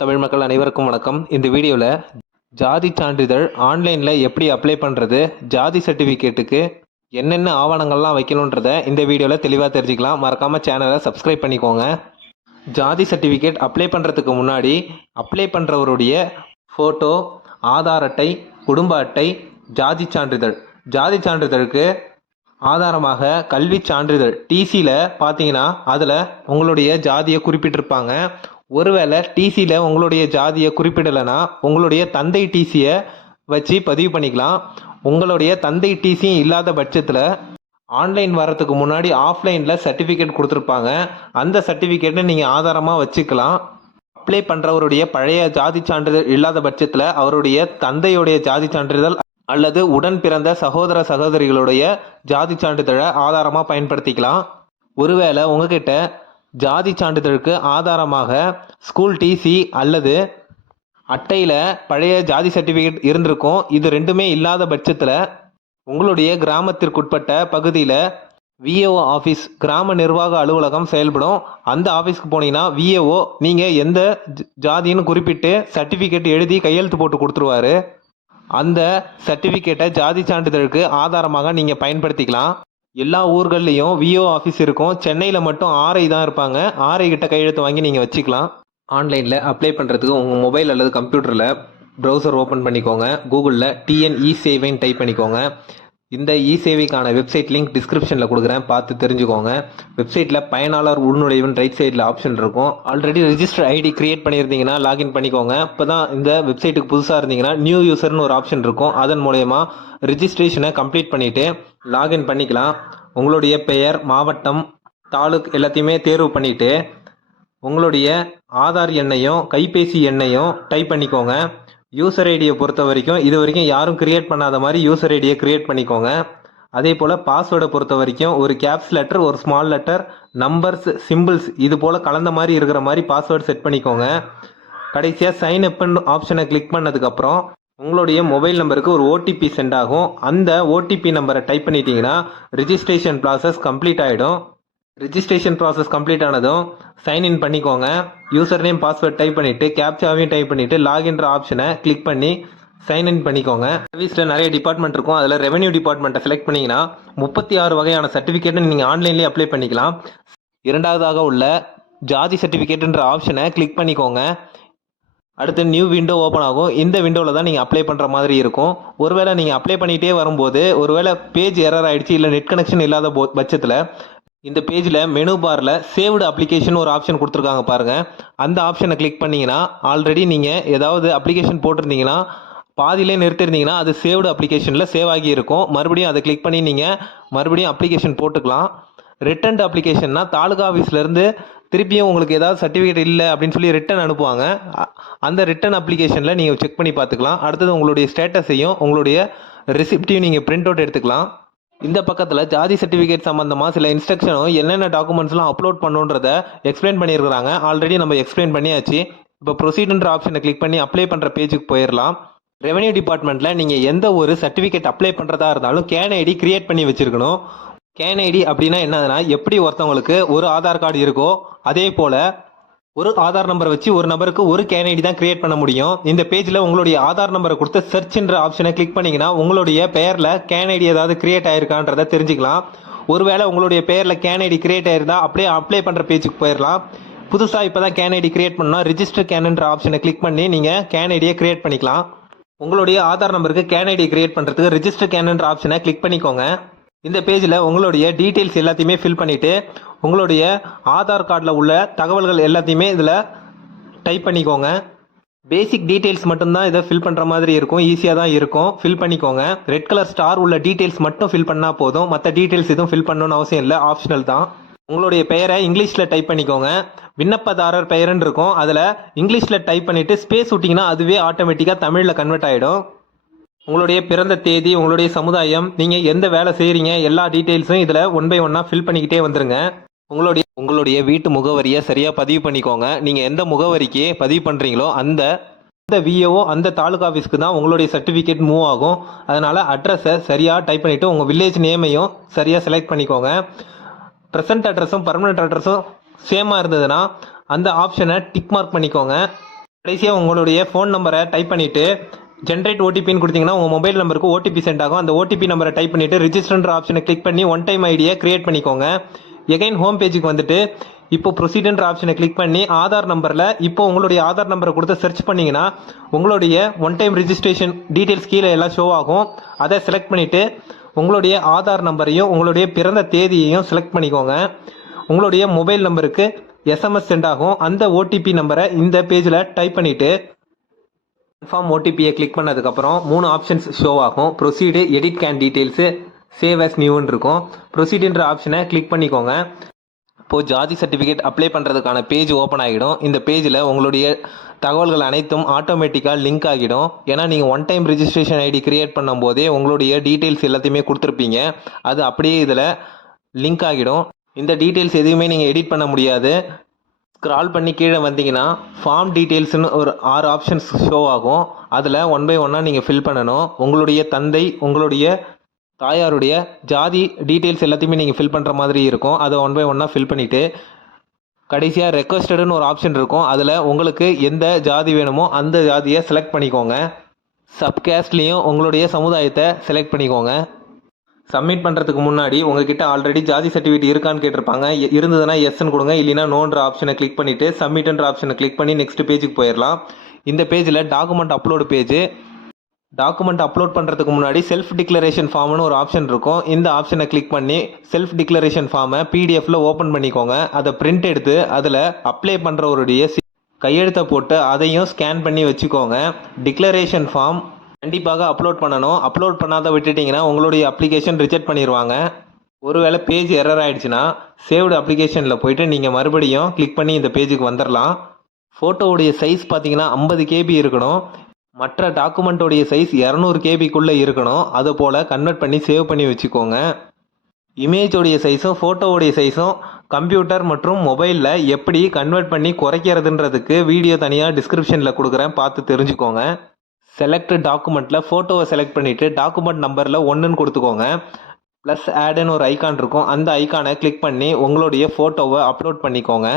தமிழ் மக்கள் அனைவருக்கும் வணக்கம். இந்த வீடியோவில் ஜாதி சான்றிதழ் ஆன்லைனில் எப்படி அப்ளை பண்ணுறது, ஜாதி சர்டிஃபிகேட்டுக்கு என்னென்ன ஆவணங்கள்லாம் வைக்கணுன்றதை இந்த வீடியோவில் தெளிவாக தெரிஞ்சுக்கலாம். மறக்காமல் சேனலை சப்ஸ்கிரைப் பண்ணிக்கோங்க. ஜாதி சர்டிஃபிகேட் அப்ளை பண்ணுறதுக்கு முன்னாடி அப்ளை பண்ணுறவருடைய ஃபோட்டோ, ஆதார் அட்டை, குடும்ப அட்டை, ஜாதி சான்றிதழ். ஜாதி சான்றிதழுக்கு ஆதாரமாக கல்வி சான்றிதழ் டிசியில் பார்த்தீங்கன்னா அதில் உங்களுடைய ஜாதியை குறிப்பிட்டிருப்பாங்க. ஒருவேளை டிசியில் உங்களுடைய ஜாதியை குறிப்பிடலைன்னா உங்களுடைய தந்தை டிசியை வச்சு பதிவு பண்ணிக்கலாம். உங்களுடைய தந்தை டிசியும் இல்லாத பட்சத்தில் ஆன்லைன் வர்றதுக்கு முன்னாடி ஆஃப்லைனில் சர்டிஃபிகேட் கொடுத்துருப்பாங்க. அந்த சர்டிஃபிகேட்டை நீங்கள் ஆதாரமாக வச்சுக்கலாம். அப்ளை பண்ணுறவருடைய பழைய ஜாதி சான்றிதழ் இல்லாத பட்சத்தில் அவருடைய தந்தையுடைய ஜாதி சான்றிதழ் அல்லது உடன் பிறந்த சகோதர சகோதரிகளுடைய ஜாதி சான்றிதழை ஆதாரமாக பயன்படுத்திக்கலாம். ஒருவேளை உங்ககிட்ட ஜாதி சான்றிதழுக்கு ஆதாரமாக ஸ்கூல் டிசி அல்லது அட்டையில் பழைய ஜாதி சர்டிஃபிகேட் இருந்திருக்கும். இது ரெண்டுமே இல்லாத பட்சத்தில் உங்களுடைய கிராமத்திற்குட்பட்ட பகுதியில் விஏஓ ஆஃபீஸ், கிராம நிர்வாக அலுவலகம் செயல்படும். அந்த ஆஃபீஸ்க்கு போனீங்கன்னா விஏஓ நீங்கள் எந்த ஜாதின்னு குறிப்பிட்டு சர்டிஃபிகேட் எழுதி கையெழுத்து போட்டு கொடுத்துருவாரு. அந்த சர்டிஃபிகேட்டை ஜாதி சான்றிதழுக்கு ஆதாரமாக நீங்கள் பயன்படுத்திக்கலாம். எல்லா ஊர்கள்லேயும் விஓ ஆஃபீஸ் இருக்கும். சென்னையில் மட்டும் ஆர்ஐ தான் இருப்பாங்க. ஆர்ஐ கிட்ட கையெழுத்து வாங்கி நீங்கள் வச்சுக்கலாம். ஆன்லைனில் அப்ளை பண்ணுறதுக்கு உங்கள் மொபைல் அல்லது கம்ப்யூட்டரில் ப்ரௌசர் ஓப்பன் பண்ணிக்கோங்க. கூகுளில் டிஎன் இ-சேவைன்னு டைப் பண்ணிக்கோங்க. இந்த இ-சேவைக்கான வெப்சைட் லிங்க் டிஸ்கிரிப்ஷனில் கொடுக்குறேன், பார்த்து தெரிஞ்சுக்கோங்க. வெப்சைட்டில் பயனாளர் உள்நுழைவுன்னு ரைட் சைடில் ஆப்ஷன் இருக்கும். ஆல்ரெடி ரெஜிஸ்டர் ஐடி கிரியேட் பண்ணியிருந்தீங்கன்னா லாகின் பண்ணிக்கோங்க. இப்போ தான் இந்த வெப்சைட்டுக்கு புதுசாக இருந்தீங்கன்னா நியூ யூசர்னு ஒரு ஆப்ஷன் இருக்கும். அதன் மூலயமா ரிஜிஸ்ட்ரேஷனை கம்ப்ளீட் பண்ணிவிட்டு லாகின் பண்ணிக்கலாம். உங்களுடைய பெயர், மாவட்டம், தாலுக் எல்லாத்தையுமே தேர்வு பண்ணிவிட்டு உங்களுடைய ஆதார் எண்ணையும் கைபேசி எண்ணையும் டைப் பண்ணிக்கோங்க. யூசர் ஐடியை பொறுத்த வரைக்கும் இது வரைக்கும் யாரும் கிரியேட் பண்ணாத மாதிரி யூசர் ஐடியை கிரியேட் பண்ணிக்கோங்க. அதே போல் பாஸ்வேர்டை பொறுத்த வரைக்கும் ஒரு கேப்ஸ் லெட்டர், ஒரு ஸ்மால் லெட்டர், நம்பர்ஸ், சிம்பிள்ஸ் இது போல் கலந்த மாதிரி இருக்கிற மாதிரி பாஸ்வேர்டு செட் பண்ணிக்கோங்க. கடைசியாக சைன் அப்னு ஆப்ஷனை கிளிக் பண்ணதுக்கப்புறம் உங்களுடைய மொபைல் நம்பருக்கு ஒரு ஓடிபி சென்ட் ஆகும். அந்த ஓடிபி நம்பரை டைப் பண்ணிட்டீங்கன்னா ரிஜிஸ்ட்ரேஷன் ப்ராசஸ் கம்ப்ளீட் ஆகிடும். ரிஜிஸ்ட்ரேஷன் ப்ராசஸ் கம்ப்ளீட் ஆனதும் சைன்இன் பண்ணிக்கோங்க. யூசர் நேம், பாஸ்வேர்ட் டைப் பண்ணிவிட்டு கேப்சாவையும் டைப் பண்ணிவிட்டு லாகின்ற ஆப்ஷனை கிளிக் பண்ணி சைன்இன் பண்ணிக்கோங்க. சர்வீஸில் நிறைய டிபார்ட்மெண்ட் இருக்கும். அதில் ரெவென்யூ டிபார்ட்மெண்ட்டை செலக்ட் பண்ணிங்கன்னா 36 வகையான சர்டிஃபிகேட்டை நீங்கள் ஆன்லைன்லேயே அப்ளை பண்ணிக்கலாம். இரண்டாவதாக உள்ள ஜாதி சர்டிஃபிகேட்டுன்ற ஆப்ஷனை கிளிக் பண்ணிக்கோங்க. அடுத்து நியூ விண்டோ ஓப்பன் ஆகும். இந்த விண்டோவில் தான் நீங்கள் அப்ளை பண்ணுற மாதிரி இருக்கும். ஒருவேளை நீங்கள் அப்ளை பண்ணிகிட்டே வரும்போது ஒருவேளை பேஜ் எரர் ஆகிடுச்சு, இல்லை நெட் கனெக்ஷன் இல்லாத பட்சத்தில் இந்த பேஜில் மெனு பாரில் சேவ்டு அப்ளிகேஷன் ஒரு ஆப்ஷன் கொடுத்துருக்காங்க பாருங்கள். அந்த ஆப்ஷனை கிளிக் பண்ணிங்கன்னா ஆல்ரெடி நீங்கள் ஏதாவது அப்ளிகேஷன் போட்டிருந்தீங்கன்னா பாதியிலே நிறுத்திருந்தீங்கன்னா அது சேவ்டு அப்ளிகேஷனில் சேவ் ஆகி இருக்கும். மறுபடியும் அதை கிளிக் பண்ணி நீங்கள் மறுபடியும் அப்ளிகேஷன் போட்டுக்கலாம். ரிட்டர்ன்டு அப்ளிகேஷன்னா தாலுகா ஆஃபீஸ்லேருந்து திருப்பியும் உங்களுக்கு ஏதாவது சர்டிஃபிகேட் இல்லை அப்படின்னு சொல்லி ரிட்டன் அனுப்புவாங்க. அந்த ரிட்டன் அப்ளிகேஷனில் நீங்கள் செக் பண்ணி பார்த்துக்கலாம். அடுத்தது உங்களுடைய ஸ்டேட்டஸையும் உங்களுடைய ரெசிப்டையும் நீங்கள் பிரிண்ட் அவுட் எடுத்துக்கலாம். இந்த பக்கத்தில் ஜாதி சர்டிஃபிகேட் சம்மந்தமாக சில இன்ஸ்ட்ரக்ஷனும் என்னென்ன டாக்குமெண்ட்ஸ்லாம் அப்லோட் பண்ணுன்றதை எக்ஸ்பிளைன் பண்ணியிருக்கிறாங்க. ஆல்ரெடி நம்ம எக்ஸ்பிளைன் பண்ணியாச்சு. இப்போ ப்ரொசீடுன்ற ஆப்ஷனை கிளிக் பண்ணி அப்ளை பண்ணுற பேஜுக்கு போயிடலாம். ரெவென்யூ டிபார்ட்மெண்ட்டில் நீங்கள் எந்த ஒரு சர்டிஃபிகேட் அப்ளை பண்ணுறதா இருந்தாலும் கேன் ஐடி கிரியேட் பண்ணி வச்சுருக்கணும். கேன் ஐடி அப்படின்னா என்னதுன்னா, எப்படி ஒருத்தவங்களுக்கு ஒரு ஆதார் கார்டு இருக்கோ அதே போல் ஒரு ஆதார் நம்பரை வச்சு ஒரு நபருக்கு ஒரு கேன் ஐடி தான் கிரியேட் பண்ண முடியும். இந்த பேஜில் உங்களுடைய ஆதார் நம்பரை கொடுத்து சர்ச்ன்ற ஆப்ஷனை கிளிக் பண்ணிங்கன்னா உங்களுடைய பெயரில் கேன் ஐடி ஏதாவது கிரியேட் ஆயிருக்கான்றதை தெரிஞ்சுக்கலாம். ஒருவேளை உங்களுடைய பெயரில் கேன் ஐடி கிரியேட் ஆயிருந்தா அப்படியே அப்ளை பண்ணுற பேஜுக்கு போயிடலாம். புதுசாக இப்போ தான் கேன் ஐடி கிரியேட் பண்ணால் ரிஜிஸ்டர் கேன்ன்ற ஆப்ஷனை கிளிக் பண்ணி நீங்கள் கேன் ஐடியை கிரியேட் பண்ணிக்கலாம். உங்களுடைய ஆதார் நம்பருக்கு கேன் ஐடி கிரியேட் பண்ணுறதுக்கு ரிஜிஸ்டர் கேன்ன்ற ஆப்ஷனை கிளிக் பண்ணிக்கோங்க. இந்த பேஜில் உங்களுடைய டீட்டெயில்ஸ் எல்லாத்தையுமே ஃபில் பண்ணிவிட்டு உங்களுடைய ஆதார் கார்டில் உள்ள தகவல்கள் எல்லாத்தையுமே இதில் டைப் பண்ணிக்கோங்க. பேசிக் டீட்டெயில்ஸ் மட்டும்தான் இதை ஃபில் பண்ணுற மாதிரி இருக்கும். ஈஸியாக தான் இருக்கும். ஃபில் பண்ணிக்கோங்க. ரெட் கலர் ஸ்டார் உள்ள டீட்டெயில்ஸ் மட்டும் ஃபில் பண்ணால் போதும். மற்ற டீட்டெயில்ஸ் எதுவும் ஃபில் பண்ணணும்னு அவசியம் இல்லை, ஆப்ஷனல் தான். உங்களுடைய பெயரை இங்கிலீஷில் டைப் பண்ணிக்கோங்க. விண்ணப்பதாரர் பெயருன்னு இருக்கும். அதில் இங்கிலீஷில் டைப் பண்ணிவிட்டு ஸ்பேஸ் விட்டிங்கன்னா அதுவே ஆட்டோமேட்டிக்காக தமிழில் கன்வெர்ட் ஆகிடும். உங்களுடைய பிறந்த தேதி, உங்களுடைய சமுதாயம், நீங்கள் எந்த வேலை செய்கிறீங்க, எல்லா டீட்டெயில்ஸும் இதில் ஒன் பை ஒன்னாக ஃபில் பண்ணிக்கிட்டே வந்துருங்க. உங்களுடைய வீட்டு முகவரியை சரியாக பதிவு பண்ணிக்கோங்க. நீங்கள் எந்த முகவரிக்கு பதிவு பண்ணுறீங்களோ அந்த விஏஓ அந்த தாலுகா ஆஃபீஸ்க்கு தான் உங்களுடைய சர்டிஃபிகேட் மூவ் ஆகும். அதனால் அட்ரஸை சரியாக டைப் பண்ணிவிட்டு உங்கள் வில்லேஜ் நேமையும் சரியாக செலக்ட் பண்ணிக்கோங்க. ப்ரெசன்ட் அட்ரஸும் பர்மனெண்ட் அட்ரஸும் சேமாக இருந்ததுன்னா அந்த ஆப்ஷனை டிக் மார்க் பண்ணிக்கோங்க. கடைசியாக உங்களுடைய ஃபோன் நம்பரை டைப் பண்ணிவிட்டு ஜென்ரேட் ஓடிபின்னு கொடுத்தீங்கன்னா உங்கள் மொபைல் நம்பருக்கு ஓடிபி சென்ட் ஆகும். அந்த ஓடிபி நம்பரை டைப் பண்ணிவிட்டு ரிஜிஸ்டர்ன்ற ஆப்ஷனை கிளிக் பண்ணி ஒன் டைம் ஐடியை கிரியேட் பண்ணிக்கோங்க. எகைன் ஹோம் பேஜுக்கு வந்துட்டு இப்போ ப்ரொசீடர்ன்ற ஆப்ஷனை கிளிக் பண்ணி ஆதார் நம்பரில் இப்போ உங்களுடைய ஆதார் நம்பரை கொடுத்து சர்ச் பண்ணிங்கன்னா உங்களுடைய ஒன் டைம் ரிஜிஸ்ட்ரேஷன் டீட்டெயில்ஸ் கீழே எல்லாம் ஷோ ஆகும். அதை செலக்ட் பண்ணிவிட்டு உங்களுடைய ஆதார் நம்பரையும் உங்களுடைய பிறந்த தேதியையும் செலக்ட் பண்ணிக்கோங்க. உங்களுடைய மொபைல் நம்பருக்கு எஸ்எம்எஸ் சென்ட் ஆகும். அந்த ஓடிபி நம்பரை இந்த பேஜில் டைப் பண்ணிவிட்டு கன்ஃபார்ம் ஓடிபியை கிளிக் பண்ணதுக்கப்புறம் 3 ஆப்ஷன்ஸ் ஷோ ஆகும். Proceed, edit can details, save as நியூன்னு இருக்கும். ப்ரொசீடுன்ற ஆப்ஷனை கிளிக் பண்ணிக்கோங்க. இப்போது ஜாதி சர்டிஃபிகேட் அப்ளை பண்ணுறதுக்கான பேஜ் ஓப்பன் ஆகிடும். இந்த பேஜில் உங்களுடைய தகவல்கள் அனைத்தும் ஆட்டோமேட்டிக்காக லிங்க் ஆகிடும். ஏன்னா நீங்கள் one time registration ID create பண்ணும்போதே உங்களுடைய டீட்டெயில்ஸ் எல்லாத்தையுமே கொடுத்துருப்பீங்க. அது அப்படியே இதில் லிங்க் ஆகிடும். இந்த டீட்டெயில்ஸ் எதுவுமே நீங்கள் எடிட் பண்ண முடியாது. ஸ்க்ரால் பண்ணி கீழே வந்தீங்கன்னா ஃபார்ம் டீட்டெயில்ஸ்னு ஒரு 6 ஆப்ஷன்ஸ் ஷோ ஆகும். அதில் ஒன் பை ஒன்னாக நீங்கள் ஃபில் பண்ணணும். உங்களுடைய தந்தை, உங்களுடைய தாயாருடைய ஜாதி டீட்டெயில்ஸ் எல்லாத்தையுமே நீங்கள் ஃபில் பண்ணுற மாதிரி இருக்கும். அதை ஒன் பை ஒன்னாக ஃபில் பண்ணிவிட்டு கடைசியாக ரெக்வஸ்டடுன்னு ஒரு ஆப்ஷன் இருக்கும். அதில் உங்களுக்கு எந்த ஜாதி வேணுமோ அந்த ஜாதியை செலக்ட் பண்ணிக்கோங்க. சப்காஸ்ட்லேயும் உங்களுடைய சமுதாயத்தை செலக்ட் பண்ணிக்கோங்க. சப்மிட் பண்ணுறதுக்கு முன்னாடி உங்ககிட்ட ஆல்ரெடி ஜாதி சர்டிஃபிகேட் இருக்கான்னு கேட்டிருப்பாங்க. இருந்ததுன்னா எஸ்ன்னு கொடுங்க, இல்லைனா நோன்ற ஆப்ஷனை கிளிக் பண்ணிவிட்டு சப்மிட்ன்ற ஆப்ஷனை கிளிக் பண்ணி நெக்ஸ்ட் பேஜுக்கு போயிடலாம். இந்த பேஜில் document upload page. Document upload பண்ணுறதுக்கு முன்னாடி செல்ஃப் டிக்ளரேஷன் ஃபார்ம்னு ஒரு ஆப்ஷன் இருக்கும். இந்த ஆப்ஷனை கிளிக் பண்ணி செல்ஃப் டிக்ளரேஷன் ஃபார்மை பிடிஎஃப்ல ஓப்பன் பண்ணிக்கோங்க. அதை பிரிண்ட் எடுத்து அதில் அப்ளை பண்ணுறவருடைய கையெழுத்தை போட்டு அதையும் ஸ்கேன் பண்ணி வச்சுக்கோங்க. டிக்ளரேஷன் ஃபார்ம் கண்டிப்பாக அப்லோட் பண்ணணும். அப்லோட் பண்ணாத விட்டுட்டிங்கன்னா உங்களுடைய அப்ளிகேஷன் ரிஜெக்ட் பண்ணிடுவாங்க. ஒருவேளை பேஜ் எரர் ஆகிடுச்சுன்னா சேவ்டு அப்ளிகேஷனில் போயிட்டு நீங்கள் மறுபடியும் கிளிக் பண்ணி இந்த பேஜுக்கு வந்துடலாம். ஃபோட்டோவுடைய சைஸ் பார்த்தீங்கன்னா 50 KB இருக்கணும். மற்ற டாக்குமெண்ட்டோடைய சைஸ் 200 KBக்குள்ளே இருக்கணும். அதை போல் கன்வெர்ட் பண்ணி சேவ் பண்ணி வச்சுக்கோங்க. இமேஜோடைய சைஸும் ஃபோட்டோவுடைய சைஸும் கம்ப்யூட்டர் மற்றும் மொபைலில் எப்படி கன்வெர்ட் பண்ணி குறைக்கிறதுன்றதுக்கு வீடியோ தனியாக டிஸ்கிரிப்ஷனில் கொடுக்குறேன், பார்த்து தெரிஞ்சுக்கோங்க. செலக்ட் டாக்குமெண்ட்டில் ஃபோட்டோவை செலக்ட் பண்ணிவிட்டு டாக்குமெண்ட் நம்பரில் 1ன்னு கொடுத்துக்கோங்க. ப்ளஸ் ஆடுன்னு ஒரு ஐக்கான் இருக்கும். அந்த ஐக்கானை கிளிக் பண்ணி உங்களுடைய ஃபோட்டோவை அப்லோட் பண்ணிக்கோங்க.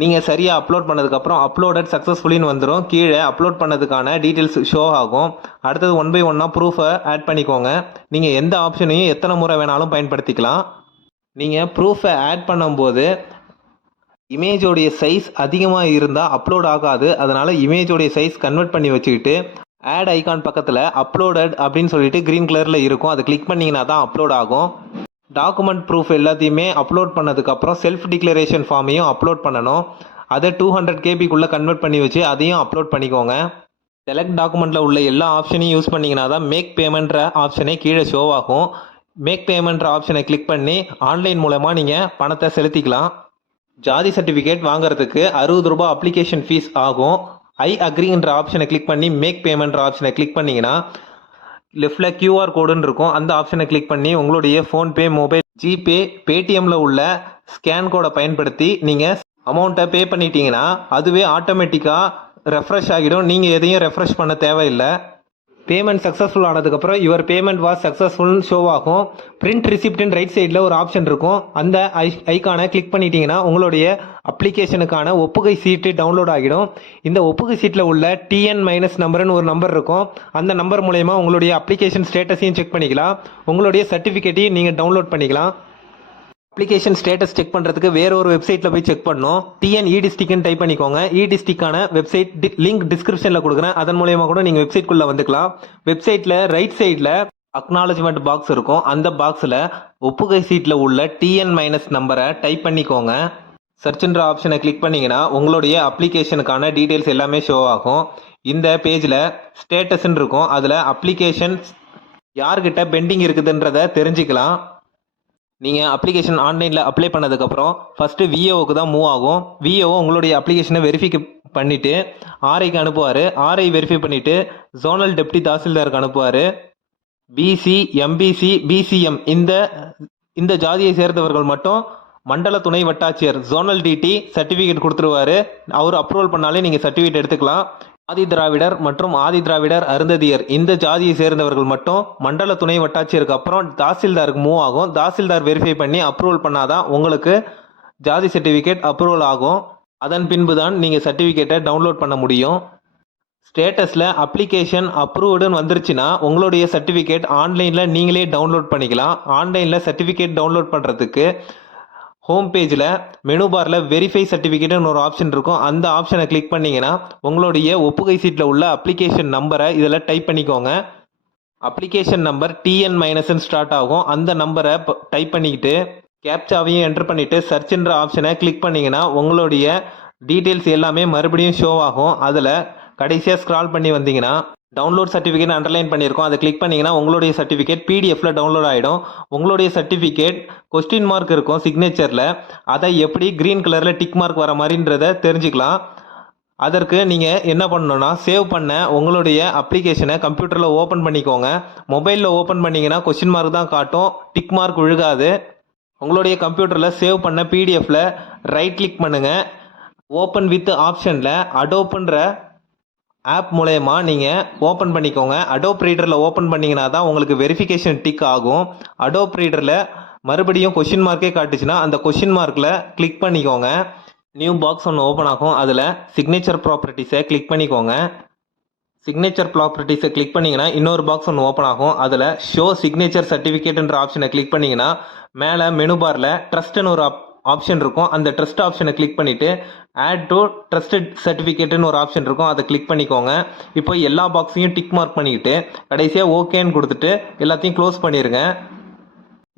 நீங்கள் சரியாக அப்லோட் பண்ணதுக்கப்புறம் அப்லோடட் சக்ஸஸ்ஃபுல்லின்னு வந்துடும். கீழே அப்லோட் பண்ணதுக்கான டீட்டெயில்ஸ் ஷோ ஆகும். அடுத்தது ஒன் பை ஒன்னாக ப்ரூஃபை ஆட் பண்ணிக்கோங்க. நீங்கள் எந்த ஆப்ஷனையும் எத்தனை முறை வேணாலும் பயன்படுத்திக்கலாம். நீங்கள் ப்ரூஃபை ஆட் பண்ணும்போது இமேஜோடைய சைஸ் அதிகமாக இருந்தால் அப்லோட் ஆகாது. அதனால் இமேஜோடைய சைஸ் கன்வெர்ட் பண்ணி வச்சுக்கிட்டு ஆட் ஐக்கான் பக்கத்தில் அப்லோடட் அப்படின்னு சொல்லிட்டு க்ரீன் கலரில் இருக்கும். அதை கிளிக் பண்ணிங்கன்னா தான் அப்லோட் ஆகும். டாக்குமெண்ட் ப்ரூஃப் எல்லாத்தையுமே அப்லோட் பண்ணதுக்கப்புறம் செல்ஃப் டிக்ளரேஷன் ஃபார்மையும் அப்லோட் பண்ணணும். அதை 200 KBக்குள்ளே கன்வெர்ட் பண்ணி வச்சு அதையும் அப்லோட் பண்ணிக்கோங்க. செலக்ட் டாக்குமெண்ட்டில் உள்ள எல்லா ஆப்ஷனையும் யூஸ் பண்ணிங்கன்னா தான் மேக் பேமெண்ட்ற ஆப்ஷனே கீழே ஷோ ஆகும். மேக் பேமெண்ட்ற ஆப்ஷனை கிளிக் பண்ணி ஆன்லைன் மூலமாக நீங்கள் பணத்தை செலுத்திக்கலாம். ஜாதி சர்டிஃபிகேட் வாங்குறதுக்கு 60 ரூபாய் அப்ளிகேஷன் ஃபீஸ் ஆகும். ஐ அக்ரின்ற ஆப்ஷனை கிளிக் பண்ணி மேக் பேமெண்ட்ற ஆப்ஷனை கிளிக் பண்ணிங்கன்னா லெஃப்டில் QR கோடுன்னு இருக்கும். அந்த ஆப்ஷனை கிளிக் பண்ணி உங்களுடைய ஃபோன்பே, மொபைல், ஜிபே, பேடிஎம்மில் உள்ள ஸ்கேன் கோடை பயன்படுத்தி நீங்கள் அமௌண்ட்டை பே பண்ணிட்டீங்கன்னா அதுவே ஆட்டோமேட்டிக்காக ரெஃப்ரெஷ் ஆகிடும். நீங்கள் எதையும் ரெஃப்ரெஷ் பண்ண தேவையில்லை. பேமெண்ட் சக்ஸஸ்ஃபுல் ஆனதுக்கப்புறம் யுவர் பேமெண்ட் வாஸ் சக்ஸஸ்ஃபுல்னு ஷோ ஆகும். பிரிண்ட் ரிசிப்ட்னு ரைட் சைடில் ஒரு ஆப்ஷன் இருக்கும். அந்த ஐக்கானை கிளிக் பண்ணிட்டீங்கன்னா உங்களுடைய அப்ளிகேஷனுக்கான ஒப்புகை சீட்டு டவுன்லோட் ஆகிடும். இந்த ஒப்புகை சீட்டில் உள்ள TN- நம்பர்னு ஒரு நம்பர் இருக்கும். அந்த நம்பர் மூலயமா உங்களுடைய அப்ளிகேஷன் ஸ்டேட்டஸையும் செக் பண்ணிக்கலாம். உங்களுடைய சர்டிஃபிகேட்டையும் நீங்கள் டவுன்லோட் பண்ணிக்கலாம். அப்ளிகேஷன் ஸ்டேட்டஸ் செக் பண்ணுறதுக்கு வேற ஒரு வெப்சைட்டில் போய் செக் பண்ணணும். TN E-Districtனு டைப் பண்ணிக்கோங்க. E-Districtக்கான வெப்சைட் லிங்க் டிஸ்கிரிப்ஷனில் கொடுக்குறேன். அதன் மூலயமா கூட நீங்கள் வெப்சைட்குள்ளே வந்துக்கலாம். வெப்சைட்டில் ரைட் சைடில் அக்னாலஜ்மெண்ட் பாக்ஸ் இருக்கும். அந்த பாக்ஸில் ஒப்புகை சீட்டில் உள்ள TN- நம்பரை டைப் பண்ணிக்கோங்க. சர்ச்ன்ற ஆப்ஷனை கிளிக் பண்ணிங்கன்னா உங்களுடைய அப்ளிகேஷனுக்கான டீட்டெயில்ஸ் எல்லாமே ஷோ ஆகும். இந்த பேஜில் ஸ்டேட்டஸ்ன்னு இருக்கும். அதில் அப்ளிகேஷன் யார்கிட்ட பெண்டிங் இருக்குதுன்றதை தெரிஞ்சுக்கலாம். நீங்கள் அப்ளிகேஷன் ஆன்லைனில் அப்ளை பண்ணதுக்கப்புறம் ஃபஸ்ட்டு VAOக்கு தான் மூவ் ஆகும். VAO உங்களுடைய அப்ளிகேஷனை வெரிஃபை பண்ணிவிட்டு RIக்கு அனுப்புவார். RI வெரிஃபை பண்ணிவிட்டு ஜோனல் டெப்டி தாசில்தாருக்கு அனுப்புவார். BC, MBC, BCM இந்த ஜாதியை சேர்ந்தவர்கள் மட்டும் மண்டல துணை வட்டாட்சியர் ஜோனல் DT சர்டிஃபிகேட் கொடுத்துருவாரு. அவர் அப்ரூவல் பண்ணாலே நீங்கள் சர்டிஃபிகேட் எடுத்துக்கலாம். ஆதி திராவிடர் மற்றும் ஆதி திராவிடர் அருந்ததியர் இந்த ஜாதியை சேர்ந்தவர்கள் மட்டும் மண்டல துணை வட்டாட்சியருக்கு அப்புறம் தாசில்தாருக்கு மூவ் ஆகும். தாசில்தார் வெரிஃபை பண்ணி அப்ரூவல் பண்ணாதான் உங்களுக்கு ஜாதி சர்டிஃபிகேட் அப்ரூவல் ஆகும். அதன் பின்பு தான் நீங்கள் சர்டிஃபிகேட்டை டவுன்லோட் பண்ண முடியும். ஸ்டேட்டஸில் அப்ளிகேஷன் அப்ரூவ்டுன்னு வந்துருச்சுன்னா உங்களுடைய சர்டிஃபிகேட் ஆன்லைனில் நீங்களே டவுன்லோட் பண்ணிக்கலாம். ஆன்லைனில் சர்டிஃபிகேட் டவுன்லோட் பண்ணுறதுக்கு ஹோம் பேஜில் மெனு பாரில் வெரிஃபை சர்டிஃபிகேட்னு ஒரு ஆப்ஷன் இருக்கும். அந்த ஆப்ஷனை கிளிக் பண்ணிங்கன்னா உங்களுடைய ஒப்புகை சீட்டில் உள்ள அப்ளிகேஷன் நம்பரை இதில் டைப் பண்ணிக்கோங்க. அப்ளிகேஷன் நம்பர் TN- ஸ்டார்ட் ஆகும். அந்த நம்பரை டைப் பண்ணிக்கிட்டு கேப்சாவையும் என்டர் பண்ணிவிட்டு சர்ச்ன்ற ஆப்ஷனை கிளிக் பண்ணிங்கன்னா உங்களுடைய டீட்டெயில்ஸ் எல்லாமே மறுபடியும் ஷோ ஆகும். அதில் கடைசியாக ஸ்க்ரால் பண்ணி வந்தீங்கன்னா டவுன்லோட் சர்டிஃபிகேட் அண்டர்லைன் பண்ணியிருக்கோம். அதை கிளிக் பண்ணிங்கன்னா உங்களுடைய சர்டிஃபிகேட் PDFல டவுன்லோட் ஆகிடும். உங்களுடைய சர்டிஃபிகேட் கொஸ்டின் மார்க் இருக்கும் சிக்னேச்சரில். அதை எப்படி க்ரீன் கலரில் டிக் மார்க் வர மாதிரின்றதை தெரிஞ்சுக்கலாம். அதற்கு நீங்கள் என்ன பண்ணணும்னா சேவ் பண்ண உங்களுடைய அப்ளிகேஷனை கம்ப்யூட்டரில் ஓப்பன் பண்ணிக்கோங்க. மொபைலில் ஓப்பன் பண்ணிங்கன்னா கொஸ்டின் மார்க் தான் காட்டும், டிக் மார்க் விழுகாது. உங்களுடைய கம்ப்யூட்டரில் சேவ் பண்ண PDFல ரைட் கிளிக் பண்ணுங்கள். ஓப்பன் வித் ஆப்ஷனில் அடோப்ன்ற ஆப் மூலயமா நீங்கள் ஓப்பன் பண்ணிக்கோங்க. அடோப் ரீடரில் ஓப்பன் பண்ணிங்கன்னா தான் உங்களுக்கு வெரிஃபிகேஷன் டிக் ஆகும். அடோப் ரீடரில் மறுபடியும் கொஷின் மார்க்கே காட்டுச்சுன்னா அந்த கொஷின் மார்க்கில் கிளிக் பண்ணிக்கோங்க. நியூ பாக்ஸ் ஒன்று ஓப்பன் ஆகும். அதில் சிக்னேச்சர் ப்ராப்பர்ட்டிஸை கிளிக் பண்ணிக்கோங்க. சிக்னேச்சர் ப்ராப்பர்ட்டிஸை கிளிக் பண்ணிங்கன்னா இன்னொரு பாக்ஸ் ஒன்று ஓப்பன் ஆகும். அதில் ஷோ சிக்னேச்சர் சர்டிஃபிகேட்ன்ற ஆப்ஷனை கிளிக் பண்ணிங்கன்னா மேலே மெனு பாரில் ட்ரஸ்ட்னு ஒரு ஆப்ஷன் இருக்கும். அந்த ட்ரஸ்ட் ஆப்ஷனை கிளிக் பண்ணிவிட்டு ஆட் டு ட்ரஸ்டட் சர்டிஃபிகேட்னு ஒரு ஆப்ஷன் இருக்கும். அதை கிளிக் பண்ணிக்கோங்க. இப்போ எல்லா பாக்ஸையும் டிக் மார்க் பண்ணிக்கிட்டு கடைசியாக ஓகேன்னு கொடுத்துட்டு எல்லாத்தையும் க்ளோஸ் பண்ணிடுங்க.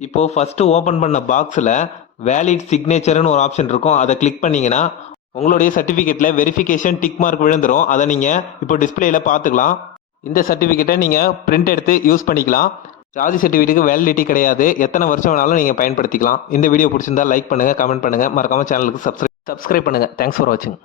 இப்போது ஃபஸ்ட்டு ஓப்பன் பண்ண பாக்ஸில் வேலிட் சிக்னேச்சர்னு ஒரு ஆப்ஷன் இருக்கும். அதை கிளிக் பண்ணிங்கன்னா உங்களுடைய சர்டிஃபிகேட்டில் வெரிஃபிகேஷன் டிக் மார்க் விழுந்துடும். அதை நீங்கள் இப்போ டிஸ்பிளேயில் பார்த்துக்கலாம். இந்த சர்டிஃபிகேட்டை நீங்கள் பிரிண்ட் எடுத்து யூஸ் பண்ணிக்கலாம். ஜாதி சர்டிஃபிகேட்டுக்கு வேலிடிட்டி கிடையாது. எத்தனை வருஷம் வேணாலும் நீங்கள் பயன்படுத்திக்கலாம். இந்த வீடியோ பிடிச்சிருந்தா லைக் பண்ணுங்கள், கமெண்ட் பண்ணுங்கள், மறக்காமல் சேனலுக்கு சப்ஸ்கிரைப் பண்ணுங்கள். தேங்க்ஸ் ஃபார் வாட்சிங்.